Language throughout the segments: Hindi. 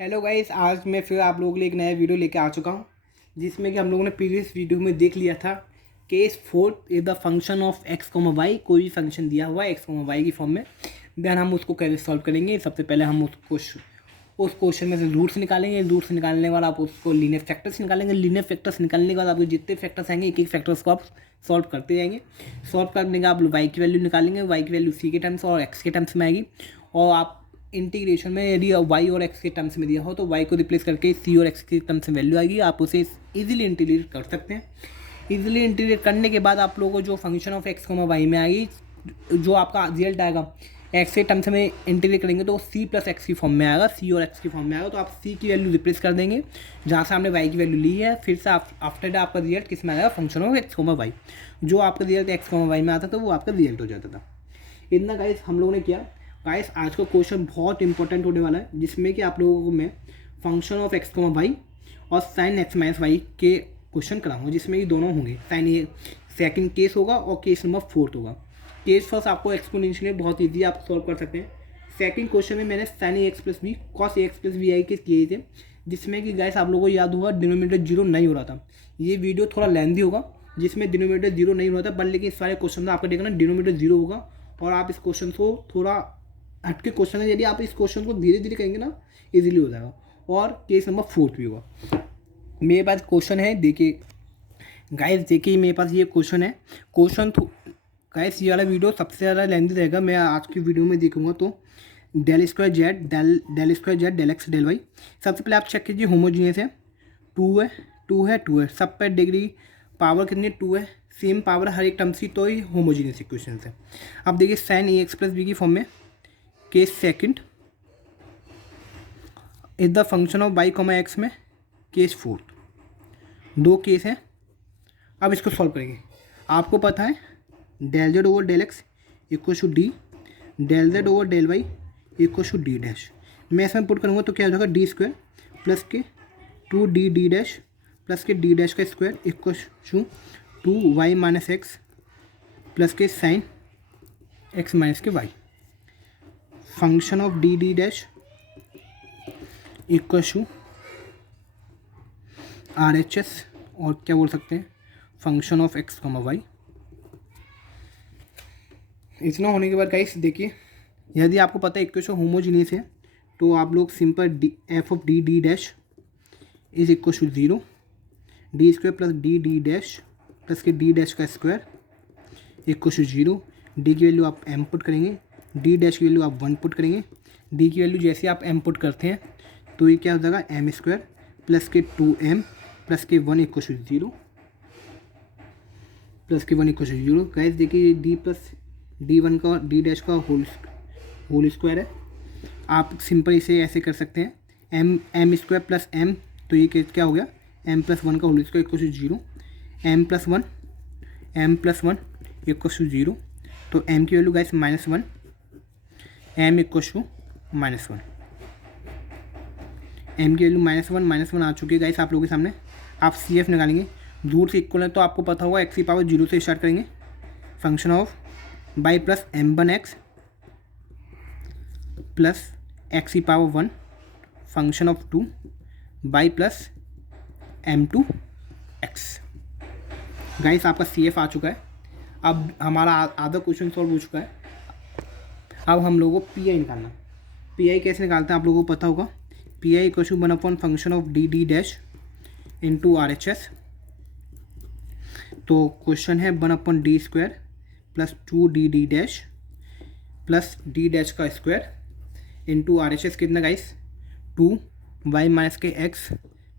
हेलो गाइस, आज मैं फिर आप लोगों के लिए एक नया वीडियो लेके आ चुका हूँ जिसमें कि हम लोगों ने प्रीवियस वीडियो में देख लिया था। Case fourth is the function of X comma Y. कोई भी फंक्शन दिया हुआ है एक्स कोमा वाई की फॉर्म में, देन हम उसको कैसे सॉल्व करेंगे। सबसे पहले हम उस क्वेश्चन में से रूट्स निकालेंगे। रूट्स निकालने के बाद आप उसको लीनियर फैक्टर्स निकालेंगे। लीनियर फैक्टर्स निकालने के बाद आपको जितने फैक्टर्स आएंगे एक एक फैक्टर्स को आप सॉल्व करते जाएंगे। सॉल्व करने के आप वाई की वैल्यू निकालेंगे। वाई की वैल्यू सी के टर्म्स और एक्स के टर्म्स में आएगी। और आप इंटीग्रेशन में यदि वाई और एक्स के टर्म्स में दिया हो तो वाई को रिप्लेस करके सी और एक्स के टर्म्स में वैल्यू आएगी। आप उसे इजीली इंटीग्रेट कर सकते हैं। इजीली इंटीग्रेट करने के बाद आप लोगों को जो function of X comma Y में आएगी, जो आपका रिजल्ट आएगा एक्स के टर्म्स में इंटीग्रेट करेंगे तो सी प्लस एक्स की फॉर्म में आएगा, सी और एक्स की फॉर्म में आएगा। तो आप सी की वैल्यू रिप्लेस कर देंगे जहाँ से हमने वाई की वैल्यू ली है। फिर से आफ्टर आपका रिजल्ट किस में आएगा, function of X comma Y. जो आपका रिजल्ट एक्स कोमा वाई में आता था वो आपका रिजल्ट हो जाता था। इतना गाइस हम लोगों ने किया। गाइस आज का क्वेश्चन बहुत इंपॉर्टेंट होने वाला है जिसमें कि आप लोगों को मैं function of X comma Y और साइन एक्स माइनस वाई के क्वेश्चन कराऊंगा, जिसमें ये दोनों होंगे। साइन ये सेकंड केस होगा और केस नंबर 4 होगा। केस फर्स्ट आपको एक्सपोनेंशियल बहुत ईजी आप सॉल्व कर सकते हैं। सेकंड क्वेश्चन में मैंने sine A X plus B cos A X plus B I के किए थे, जिसमें कि गाइस आप लोगों को याद होगा डिनोमिनेटर जीरो नहीं हो रहा था। ये वीडियो थोड़ा लेंथी होगा जिसमें डिनोमिनेटर जीरो नहीं हो रहा था, पर लेकिन इस सारे क्वेश्चन में आपको देखना डिनोमिनेटर जीरो होगा। और आप इस क्वेश्चन को थोड़ा हटके क्वेश्चन है, यदि आप इस क्वेश्चन को धीरे धीरे करेंगे ना इजीली हो जाएगा। और केस नंबर 4 भी होगा। मेरे पास क्वेश्चन है, देखिए गाइस, देखिए मेरे पास ये क्वेश्चन है। क्वेश्चन गाइस ये वाला वीडियो सबसे ज़्यादा लेंथी रहेगा। मैं आज की वीडियो में देखूंगा तो del square Z del square Z del X del Y. सबसे पहले आप चेक कीजिए होमोजीनियस है, 2 है। सब पर डिग्री पावर कितनी 2 है, सेम पावर हर एक टर्म्स की, तो ही होमोजीनियस इक्वेशन है। अब देखिए sine A X plus B की फॉर्म में case second is the function of Y comma X में केस फोर्थ। दो केस हैं। अब इसको सॉल्व करेंगे। आपको पता है del Z over del X equal to D, del Z over del Y equal to D dash. मैं इसमें पुट करूँगा तो क्या हो जाएगा, डी स्क्वायर प्लस के 2d डी डैश प्लस के डी डैश का square equal to 2y minus X plus के साइन एक्स माइनस के Y. Function of D D dash equal to RHS, और क्या बोल सकते हैं, function of X comma Y. इतना होने के बाद गाइस देखिए, यदि आपको पता है इक्वेशन होमोजीनियस है तो आप लोग simple F of D D dash is equal to 0, D square plus D D dash plus के डी डैश का स्क्वायर इक्वल टू 0। डी की वैल्यू आप एम पुट करेंगे, डी डैश की वैल्यू आप 1 पुट करेंगे। डी की वैल्यू जैसे आप एम पुट करते हैं तो ये क्या हो जाएगा, एम स्क्वायर प्लस के 2m प्लस के 1 इक्वल टू 0 प्लस के 1 इक्वल टू 0। गाइस देखिए डी प्लस डी वन का डी डैश का होल स्क्वायर है। आप सिंपल इसे ऐसे कर सकते हैं, एम स्क्वायर प्लस एम, तो ये क्या हो गया, एम प्लस 1 का whole square equal to 0, M plus one equal to 0। तो एम की value guys -1, M equal to -1। M की वैल्यू -1 आ चुकी है गाइस आप लोगों के सामने। आप सी एफ निकालेंगे, रूट से इक्वल है तो आपको पता होगा एक्स की पावर 0 से स्टार्ट करेंगे। Function of by plus m1 X plus X की power 1 function of 2 by plus m2 X. Guys आपका सी एफ आ चुका है। अब हमारा आधा क्वेश्चन सॉल्व हो चुका है। अब हम लोगों को पी आई निकालना। पी आई कैसे निकालते हैं आप लोगों को पता होगा। P I equal to 1 upon function of D D dash into RHS। तो क्वेश्चन है 1 upon D square plus 2d D dash plus D dash का स्क्वायर इंटू RHS कितना गाइस, 2y माइनस के एक्स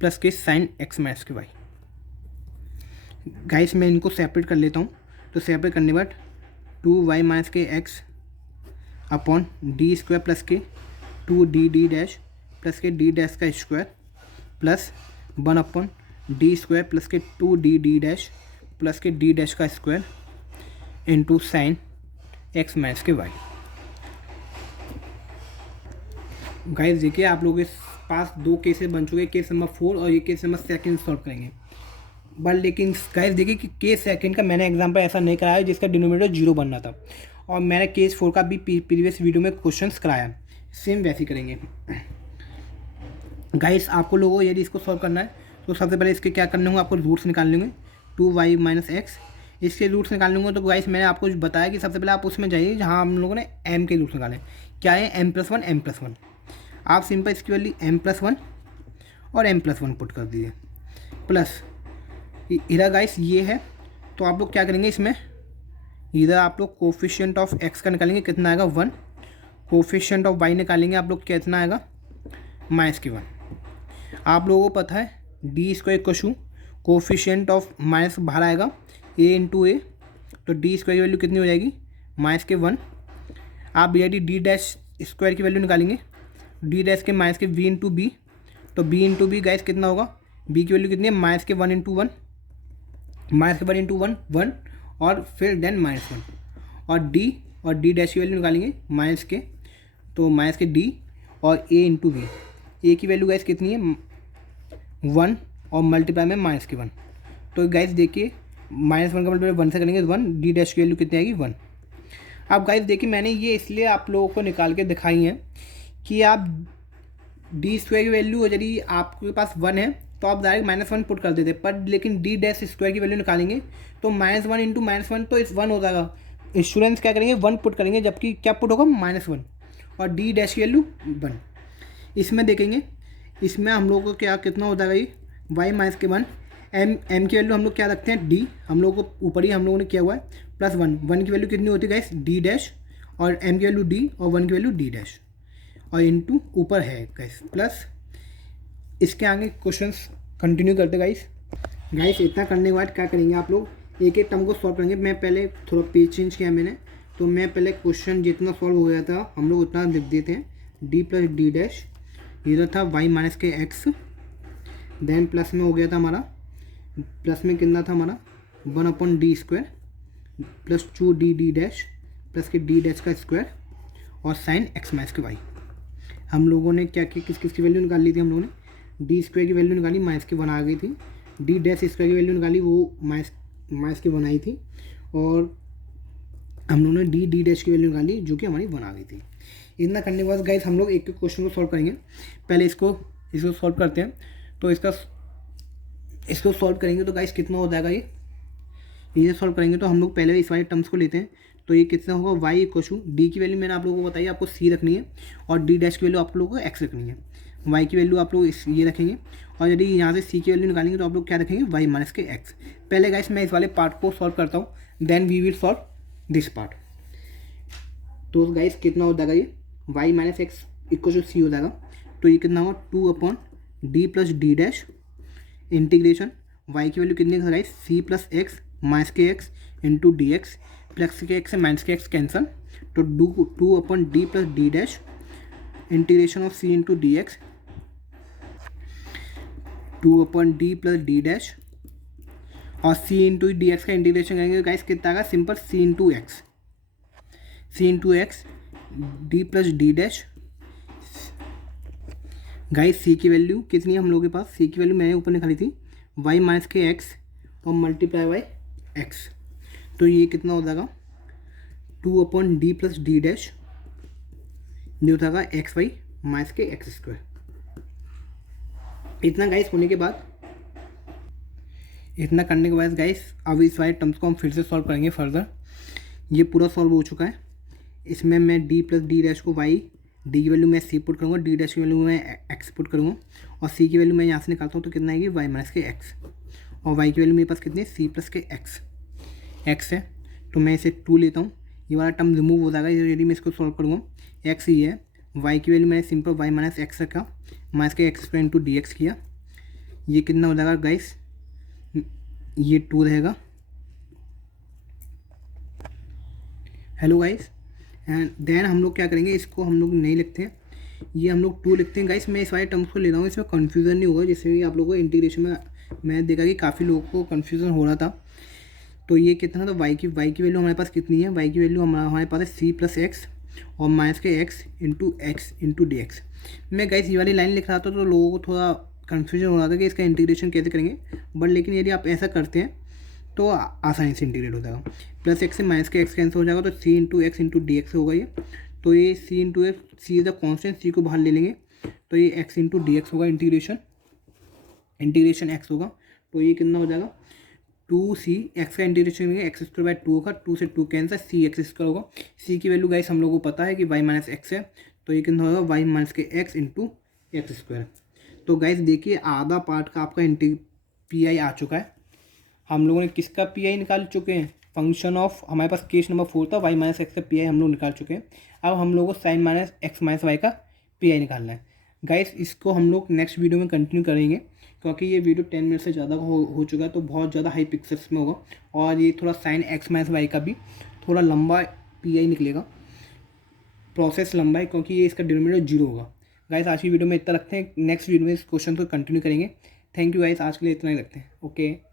प्लस के साइन एक्स माइनस के वाई। गाइस मैं इनको सेपरेट कर लेता हूँ, तो सेपरेट करने के बाद 2y माइनस के x upon D square plus के 2d डी डैश प्लस के डी डैश का square plus 1 upon D square plus के 2d डी डैश प्लस के डी डैश का square into sine X minus के वाई। गाइस देखिए आप लोगों के पास दो केसेस बन चुके हैं, केस नंबर 4 और ये केस नंबर 2 सॉल्व करेंगे। बट लेकिन गाइस देखिए कि केस सेकंड का मैंने एग्जाम्पल ऐसा नहीं कराया जिसका डिनोमिनेटर 0 बनना था, और मैंने केस 4 का भी प्रीवियस वीडियो में क्वेश्चंस कराया, सेम वैसे ही करेंगे। गाइस आपको लोगों को यदि इसको सॉल्व करना है तो सबसे पहले इसके क्या करने होंगे, आपको रूट्स निकालने होंगे 2y माइनस एक्स। इसके रूट्स निकालने होंगे तो गाइस मैंने आपको बताया कि सबसे पहले आप उसमें जाइए जहाँ हम लोगों ने m के रूट्स निकाले। क्या है m+1 आप सिंपल इसकी वैल्यू m+1 और m+1 पुट कर दीजिए प्लस इधर गाइस ये है। तो आप लोग क्या करेंगे, इसमें इधर आप लोग कोफिशिएंट ऑफ x का निकालेंगे, कितना आएगा 1। कोफिशिएंट ऑफ y निकालेंगे आप लोग, कितना आएगा -1। आप लोगों को पता है D square equal coefficient of minus बाहर आएगा a इंटू ए, तो डी स्क्वायर की वैल्यू कितनी हो जाएगी -1। आप यदि डी डैश स्क्वायर की वैल्यू निकालेंगे, डी डैश के -v इंटू बी, तो b इंटू बी गाइस कितना होगा, b की वैल्यू कितनी है -1 इंटू 1, -1 इंटू 1 और फिर देन -1 और डी डैश की वैल्यू निकालेंगे माइनस के, तो माइनस के डी और a इंटू बी, ए की वैल्यू गाइस कितनी है 1 और मल्टीप्लाई में -1। तो गाइस देखिए -1 का मल्टीप्लाई 1 से करेंगे 1, डी डैश की वैल्यू कितनी आएगी 1। अब गाइस देखिए मैंने ये इसलिए आप लोगों को निकाल के दिखाई है कि आप डी स्क्वायर की वैल्यू यदि आपके पास 1 है तो आप डायरेक्ट -1 पुट कर देते, पर लेकिन डी डैश स्क्वायर की वैल्यू निकालेंगे तो -1 इंटू -1 तो इस 1 हो जाएगा। स्टूडेंट्स क्या करेंगे 1 पुट करेंगे, जबकि क्या पुट होगा -1 और डी डैश की वैल्यू 1। इसमें देखेंगे, इसमें हम लोग को क्या कितना हो जाएगा, ये y-1 m की वैल्यू हम लोग क्या रखते हैं d, हम लोग को ऊपर ही हम लोगों ने किया हुआ है +1 की वैल्यू कितनी होती है गाइस d डैश, और m की वैल्यू d और 1 की वैल्यू d डैश, और इनटू ऊपर है गाइस प्लस। इसके आगे क्वेश्चंस कंटिन्यू करते गाइस। इतना करने के बाद क्या करेंगे, आप लोग एक एक टर्म को सॉल्व करेंगे। मैं पहले थोड़ा पेज चेंज किया मैंने, तो मैं पहले क्वेश्चन जितना सॉल्व हो गया था हम लोग उतना लिख देते हैं, d प्लस डी डैश, इधर था y minus K x, then plus में हो गया था हमारा, प्लस में कितना था हमारा 1/d square plus 2d D dash plus के डी डैश का स्क्वायर और साइन x माइनस के y। हम लोगों ने क्या किया, किस किस की वैल्यू निकाल ली थी, हम लोगों ने डी स्क्वायर की वैल्यू निकाली -1 आ गई थी, डी डैश स्क्वायर की वैल्यू निकाली वो -1 आई थी, और हम लोगों ने डी डैश की वैल्यू निकाली जो कि हमारी 1 आ गई थी। इतना करने के बाद गाइस हम लोग एक एक क्वेश्चन को सॉल्व करेंगे। पहले इसको सॉल्व करते हैं, तो इसको सॉल्व करेंगे तो गाइस कितना हो जाएगा, ये सॉल्व करेंगे तो हम लोग पहले इस वाले टर्म्स को लेते हैं। तो ये कितना होगा y इक्वल डी की वैल्यू मैंने आप लोगों को बताई, आपको c रखनी है, और डी डैश की वैल्यू आप लोगों को x रखनी है, y की वैल्यू आप लोग ये रखेंगे, और यदि यहाँ से c की वैल्यू निकालेंगे तो आप लोग क्या रखेंगे y माइनस के x। पहले गाइस मैं इस वाले पार्ट को सॉल्व करता हूँ, then we will solve this part. तो गाइस कितना हो जाएगा, ये y minus X equal to C हो जाएगा, तो ये कितना होगा 2/d plus D dash integration y की वैल्यू कितनी है guys c plus X minus के X into D X, plus K X से माइनस के एक्स कैंसल, तो 2/d plus D dash integration of c into D x, 2/d plus D dash और c इंटू डी एक्स का इंटीग्रेशन करेंगे गाइस कितना आएगा, simple c into x D plus D dash. Guys c की वैल्यू कितनी है हम लोगों के पास, c की वैल्यू मैंने ऊपर निकाली थी y माइनस के x और मल्टीप्लाई बाई x, तो ये कितना हो जाएगा 2/d प्लस डी डैश जो हो जाएगा xy माइनस के एक्स स्क्वायर। इतना गाइस होने के बाद, इतना करने के बाद गाइस अब इस वाले टर्म्स को हम फिर से सॉल्व करेंगे फर्दर। ये पूरा सॉल्व हो चुका है, इसमें मैं d प्लस डी डैश को y, डी की वैल्यू मैं c पुट करूँगा, डी डैश की वैल्यू मैं x पुट करूँगा, और c की वैल्यू मैं यहाँ से निकालता हूँ तो कितना आएगी y माइनस के x, और y की वैल्यू मेरे पास कितनी है c प्लस के x है, तो मैं इसे 2 लेता हूँ, ये वाला टर्म रिमूव हो जाएगा यदि मैं इसको सॉल्व करूँगा। x ही है, y की वैल्यू मैंने सिंपल y माइनस एक्स रखा, माइनस के x square into D x किया, ये कितना हो जाएगा गाइस, ये 2 रहेगा। हेलो गाइस, एंड देन हम लोग क्या करेंगे, इसको हम लोग नहीं लिखते हैं, ये हम लोग 2 लिखते हैं गाइस। मैं इस वाले टर्म्स को ले रहा हूँ, इसमें कन्फ्यूज़न नहीं होगा, जिससे कि आप लोगों को इंटीग्रेशन में मैं देखा कि काफ़ी लोगों को कन्फ्यूज़न हो रहा था। तो ये कितना था, y की वैल्यू हमारे पास कितनी है, y की वैल्यू हमारे पास है c प्लस एक्स और minus K x into D x. मैं गाइस ये वाली लाइन लिख रहा था तो लोगों को थोड़ा कन्फ्यूजन हो रहा था कि इसका इंटीग्रेशन कैसे करेंगे, बट लेकिन यदि आप ऐसा करते हैं तो आसानी से इंटीग्रेट हो जाएगा। प्लस एक्स से माइनस के एक्स कैंसिल हो जाएगा, तो c into X into D X होगा ये, तो ये c into X, C is the constant, c को बाहर ले लेंगे तो ये एक्स इंटू डी एक्स होगा, इंटीग्रेशन एक्स होगा, तो ये कितना हो जाएगा 2c, एक्स का इंटीग्रेशन करेंगे एक्स स्क्वायर बाय 2 होगा, 2 से 2 कैंसिल, सी एक्स स्क्वायर होगा। सी की वैल्यू गाइस हम लोगों को पता है कि वाई माइनस एक्स है, तो ये कितना होगा वाई माइनस के एक्स इंटू एक्स स्क्वायर। तो गाइस देखिए आधा पार्ट का आपका पी आई आ चुका है। हम लोगों ने किसका पी आई निकाल चुके हैं, फंक्शन ऑफ, हमारे पास केस नंबर 4 था, वाई माइनस एक्स का पी आई हम लोग निकाल चुके हैं। अब हम लोग को sine minus X minus Y का पी आई निकालना है। गाइस इसको हम लोग नेक्स्ट वीडियो में कंटिन्यू करेंगे, क्योंकि ये वीडियो 10 मिनट से ज़्यादा हो चुका है, तो बहुत ज़्यादा हाई पिक्सल्स में होगा, और ये थोड़ा साइन एक्स माइनस वाई का भी थोड़ा लंबा पी आई निकलेगा, प्रोसेस लंबा है, क्योंकि ये इसका डिनोमिनेटर 0 होगा। गाइस आज की वीडियो में इतना रखते हैं, नेक्स्ट वीडियो में इस क्वेश्चन को कंटिन्यू करेंगे। थैंक यू गाइस, आज के लिए इतना ही रखते हैं, ओके।